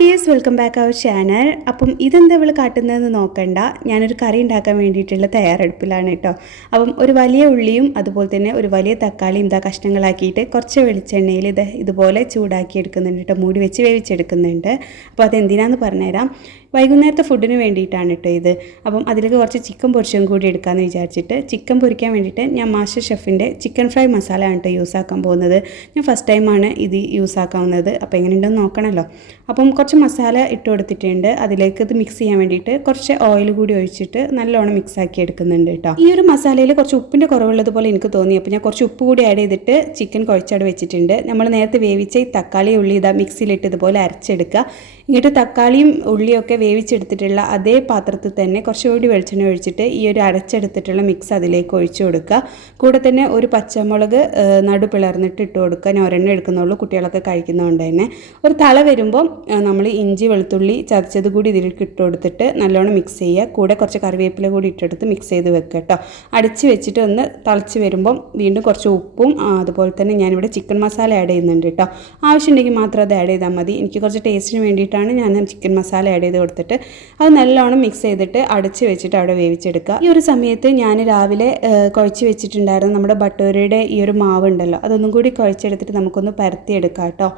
Dears welcome back our channel. അപ്പം ഇതെന്താ ഇവൾ കാട്ടുന്നതെന്ന് നോക്കണ്ട. ഞാനൊരു കറി ഉണ്ടാക്കാൻ വേണ്ടിയിട്ടുള്ള തയ്യാറെടുപ്പിലാണ് കേട്ടോ. അപ്പം ഒരു വലിയ ഉള്ളിയും അതുപോലെ തന്നെ ഒരു വലിയ തക്കാളിയും ഇതാ കഷ്ണങ്ങളാക്കിയിട്ട് കുറച്ച് വെളിച്ചെണ്ണയിൽ ഇത് ഇതുപോലെ ചൂടാക്കി എടുക്കുന്നുണ്ട് കേട്ടോ. മൂടി വെച്ച് വേവിച്ചെടുക്കുന്നുണ്ട്. അപ്പോൾ അതെന്തിനാന്ന് പറഞ്ഞുതരാം. വൈകുന്നേരത്തെ ഫുഡിന് വേണ്ടിയിട്ടാണ് കേട്ടോ ഇത്. അപ്പം അതിലേക്ക് കുറച്ച് ചിക്കൻ പൊരിച്ചും കൂടി എടുക്കാമെന്ന് വിചാരിച്ചിട്ട് ചിക്കൻ പൊരിക്കാൻ വേണ്ടിയിട്ട് ഞാൻ മാസ്റ്റർ ഷെഫിന്റെ ചിക്കൻ ഫ്രൈ മസാല ആണ് കേട്ടോ യൂസ് ആക്കാൻ പോകുന്നത്. ഞാൻ ഫസ്റ്റ് ടൈമാണ് ഇത് യൂസ് ആക്കാവുന്നത്. അപ്പോൾ എങ്ങനെയുണ്ടെന്ന് നോക്കണമല്ലോ അപ്പം കുറച്ച് മസാല ഇട്ട് കൊടുത്തിട്ടുണ്ട്. അതിലേക്ക് ഇത് മിക്സ് ചെയ്യാൻ വേണ്ടിയിട്ട് കുറച്ച് ഓയിൽ കൂടി ഒഴിച്ചിട്ട് നല്ലോണം മിക്സ് ആക്കി എടുക്കുന്നുണ്ട് കേട്ടോ ഈ ഒരു മസാലയിൽ കുറച്ച് ഉപ്പിന്റെ കുറവുള്ളതുപോലെ എനിക്ക് തോന്നി. അപ്പോൾ ഞാൻ കുറച്ച് ഉപ്പ് കൂടി ആഡ് ചെയ്തിട്ട് ചിക്കൻ കുഴച്ചവിടെ വെച്ചിട്ടുണ്ട്. നമ്മൾ നേരത്തെ വേവിച്ച ഈ തക്കാളി ഉള്ളി ഇതാ മിക്സിയിലിട്ട് ഇതുപോലെ അരച്ചെടുക്കുക. എന്നിട്ട് തക്കാളിയും ഉള്ളിയൊക്കെ വേവിച്ചെടുത്തിട്ടുള്ള അതേ പാത്രത്തിൽ തന്നെ കുറച്ചുകൂടി വെളിച്ചെണ്ണ ഒഴിച്ചിട്ട് ഈ ഒരു അരച്ചെടുത്തിട്ടുള്ള മിക്സ് അതിലേക്ക് ഒഴിച്ചു കൊടുക്കുക. കൂടെ തന്നെ ഒരു പച്ചമുളക് നടു പിളർന്നിട്ട് ഇട്ട് കൊടുക്കുക. ഞാൻ ഒരെണ്ണം എടുക്കുന്നുള്ളൂ കുട്ടികളൊക്കെ കഴിക്കുന്നതുകൊണ്ട് തന്നെ. ഒരു തല വരുമ്പോൾ നമ്മൾ ഇഞ്ചി വെളുത്തുള്ളി ചതച്ചത് കൂടി ഇതിലേക്ക് ഇട്ട് കൊടുത്തിട്ട് നല്ലോണം മിക്സ് ചെയ്യുക. കൂടെ കുറച്ച് കറിവേപ്പില കൂടി ഇട്ടെടുത്ത് മിക്സ് ചെയ്ത് വെക്കുക കേട്ടോ. അടിച്ച് വെച്ചിട്ട് ഒന്ന് തിളച്ച് വരുമ്പം വീണ്ടും കുറച്ച് ഉപ്പും അതുപോലെ തന്നെ ഞാനിവിടെ ചിക്കൻ മസാല ആഡ് ചെയ്യുന്നുണ്ട് കേട്ടോ. ആവശ്യമുണ്ടെങ്കിൽ മാത്രം അത് ആഡ് ചെയ്താൽ മതി. എനിക്ക് കുറച്ച് ടേസ്റ്റിന് വേണ്ടിയിട്ടാണ് ഞാൻ ചിക്കൻ മസാല ആഡ് ചെയ്ത് കൊടുത്തിട്ട് അത് നല്ലോണം മിക്സ് ചെയ്തിട്ട് അടച്ച് വെച്ചിട്ട് അവിടെ വേവിച്ചെടുക്കുക. ഈ ഒരു സമയത്ത് ഞാൻ രാവിലെ കുഴച്ച് വെച്ചിട്ടുണ്ടായിരുന്ന നമ്മുടെ ബട്ടൂരയുടെ ഈ ഒരു മാവ് ഉണ്ടല്ലോ അതൊന്നും കൂടി കുഴച്ചെടുത്തിട്ട് നമുക്കൊന്ന് പരത്തിയെടുക്കാം കേട്ടോ.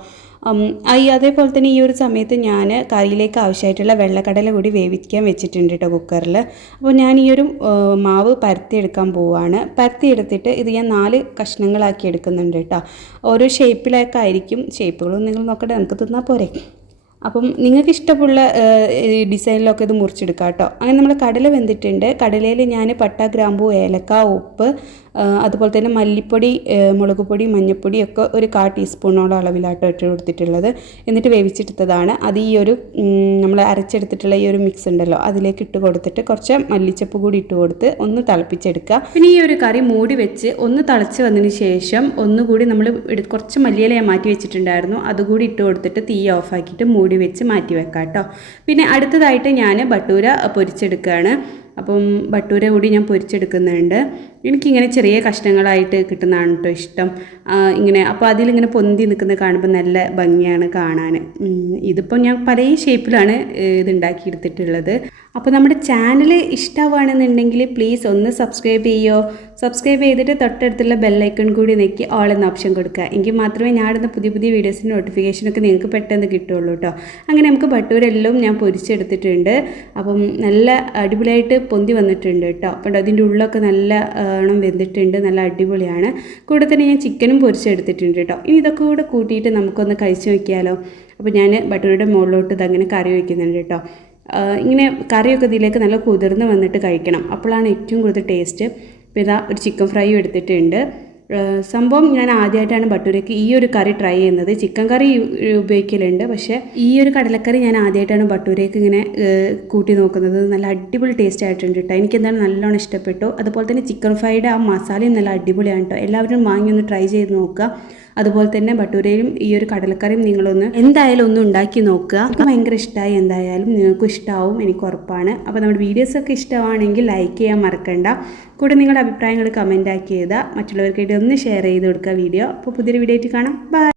ഈ അതേപോലെ തന്നെ ഈ ഒരു സമയത്ത് ഞാൻ കറിയിലേക്ക് ആവശ്യമായിട്ടുള്ള വെള്ളക്കടല കൂടി വേവിക്കാൻ വെച്ചിട്ടുണ്ട് കേട്ടോ കുക്കറിൽ. അപ്പോൾ ഞാൻ ഈ ഒരു മാവ് പരത്തിയെടുക്കാൻ പോവുകയാണ് പരത്തിയെടുത്തിട്ട് ഇത് ഞാൻ നാല് കഷ്ണങ്ങളാക്കി എടുക്കുന്നുണ്ട് കേട്ടോ. ഓരോ ഷേപ്പിലൊക്കെ ആയിരിക്കും ഷേപ്പുകളും നിങ്ങൾ നോക്കട്ടെ നമുക്ക് തിന്നാൽ പോരെ. അപ്പം നിങ്ങൾക്ക് ഇഷ്ടമുള്ള ഡിസൈനിലൊക്കെ ഇത് മുറിച്ചെടുക്കാം കേട്ടോ. അങ്ങനെ നമ്മൾ കടല വെന്തിട്ടുണ്ട്. കടലയിൽ ഞാൻ പട്ട ഗ്രാമ്പു ഏലക്ക ഉപ്പ് അതുപോലെ തന്നെ മല്ലിപ്പൊടി മുളക് പൊടി മഞ്ഞൾപ്പൊടി ഒക്കെ ഒരു കാ ടീസ്പൂണോളം അളവിലാട്ടോ ഇട്ട് കൊടുത്തിട്ടുള്ളത്. എന്നിട്ട് വേവിച്ചെടുത്തതാണ്. അത് ഈ ഒരു നമ്മൾ അരച്ചെടുത്തിട്ടുള്ള ഈ ഒരു മിക്സ് ഉണ്ടല്ലോ അതിലേക്ക് ഇട്ട് കൊടുത്തിട്ട് കുറച്ച് മല്ലിച്ചപ്പ് കൂടി ഇട്ട് കൊടുത്ത് ഒന്ന് തിളപ്പിച്ചെടുക്കുക. പിന്നെ ഈ ഒരു കറി മൂടി വെച്ച് ഒന്ന് തിളച്ച് വന്നതിന് ശേഷം ഒന്നുകൂടി നമ്മൾ കുറച്ച് മല്ലിയില ഞാൻ മാറ്റി വെച്ചിട്ടുണ്ടായിരുന്നു. അതുകൂടി ഇട്ട് കൊടുത്തിട്ട് തീ ഓഫാക്കിയിട്ട് മൂടി വെച്ച് മാറ്റി വെക്കാം കേട്ടോ. പിന്നെ അടുത്തതായിട്ട് ഞാൻ ബട്ടൂര പൊരിച്ചെടുക്കുകയാണ്. അപ്പം ബട്ടൂര കൂടി ഞാൻ പൊരിച്ചെടുക്കുന്നുണ്ട്. എനിക്കിങ്ങനെ ചെറിയ കഷ്ണങ്ങളായിട്ട് കിട്ടുന്നതാണ് കേട്ടോ ഇഷ്ടം. ഇങ്ങനെ അപ്പോൾ അതിലിങ്ങനെ പൊന്തി നിൽക്കുന്നത് കാണുമ്പോൾ നല്ല ഭംഗിയാണ് കാണാൻ ഇതിപ്പോൾ ഞാൻ പല ഷേപ്പിലാണ് ഇത് ഉണ്ടാക്കിയെടുത്തിട്ടുള്ളത് അപ്പോൾ നമ്മുടെ ചാനൽ ഇഷ്ടമാണെന്നുണ്ടെങ്കിൽ പ്ലീസ് ഒന്ന് സബ്സ്ക്രൈബ് ചെയ്യുമോ സബ്സ്ക്രൈബ് ചെയ്തിട്ട് തൊട്ടടുത്തുള്ള ബെല്ലൈക്കൺ കൂടി നെക്കി ഓൾ എന്ന ഓപ്ഷൻ കൊടുക്കുക. എങ്കിൽ മാത്രമേ ഞാൻ ഇടുന്ന പുതിയ പുതിയ വീഡിയോസിന്റെ നോട്ടിഫിക്കേഷനൊക്കെ നിങ്ങൾക്ക് പെട്ടെന്ന് കിട്ടുള്ളൂ കേട്ടോ അങ്ങനെ നമുക്ക് ബട്ടൂരെല്ലാം ഞാൻ പൊരിച്ചെടുത്തിട്ടുണ്ട്. അപ്പം നല്ല അടിപൊളിയായിട്ട് പൊന്തി വന്നിട്ടുണ്ട് കേട്ടോ അപ്പോൾ അതിന്റെ ഉള്ളൊക്കെ നല്ല ആണം വെന്തിട്ടുണ്ട്. നല്ല അടിപൊളിയാണ്. കൂടെ തന്നെ ഞാൻ ചിക്കനും പൊരിച്ചെടുത്തിട്ടുണ്ട് കേട്ടോ. ഇനി ഇതൊക്കെ കൂടെ കൂട്ടിയിട്ട് നമുക്കൊന്ന് കഴിച്ചു നോക്കിയാലോ. അപ്പോൾ ഞാൻ ബട്ടൂരുടെ മുകളിലോട്ട് ഇതങ്ങനെ കറി വയ്ക്കുന്നുണ്ട് കേട്ടോ. ഇങ്ങനെ കറിയൊക്കെ ഇതിലേക്ക് നല്ല കുതിർന്ന് വന്നിട്ട് കഴിക്കണം. അപ്പോഴാണ് ഏറ്റവും കൂടുതൽ ടേസ്റ്റ് പിന്നെ ഒരു ചിക്കൻ ഫ്രൈയും എടുത്തിട്ടുണ്ട്. സംഭവം ഞാൻ ആദ്യമായിട്ടാണ് ബട്ടൂരയ്ക്ക് ഈ ഒരു കറി ട്രൈ ചെയ്യുന്നത്. ചിക്കൻ കറി ഉപയോഗിക്കലുണ്ട്. പക്ഷേ ഈ ഒരു കടലക്കറി ഞാൻ ആദ്യമായിട്ടാണ് ബട്ടൂരയ്ക്ക് ഇങ്ങനെ കൂട്ടി നോക്കുന്നത്. നല്ല അടിപൊളി ടേസ്റ്റ് ആയിട്ടുണ്ട് കേട്ടോ എനിക്ക് എന്താണ് നല്ലോണം ഇഷ്ടപ്പെട്ടു. അതുപോലെ തന്നെ ചിക്കൻ ഫ്രൈഡ് ആ മസാലയും നല്ല അടിപൊളിയാണ് കേട്ടോ എല്ലാവരും വാങ്ങി ഒന്ന് ട്രൈ ചെയ്ത് നോക്കുക. അതുപോലെ തന്നെ ബട്ടൂരയും ഈ ഒരു കടലക്കറിയും നിങ്ങളൊന്ന് എന്തായാലും ഒന്ന് ഉണ്ടാക്കി നോക്കുക. എനിക്ക് ഭയങ്കര ഇഷ്ടമായി എന്തായാലും. നിങ്ങൾക്കും ഇഷ്ടമാവും എനിക്ക് ഉറപ്പാണ്. അപ്പോൾ നമ്മുടെ വീഡിയോസൊക്കെ ഇഷ്ടമാണെങ്കിൽ ലൈക്ക് ചെയ്യാൻ മറക്കണ്ട. കൂടെ നിങ്ങളുടെ അഭിപ്രായങ്ങൾ കമന്റ് ആക്കി ചെയ്താൽ മറ്റുള്ളവർക്കായിട്ട് ഒന്ന് ഷെയർ ചെയ്ത് കൊടുക്കുക വീഡിയോ അപ്പോൾ പുതിയൊരു വീഡിയോ ആയിട്ട് കാണാം. ബൈ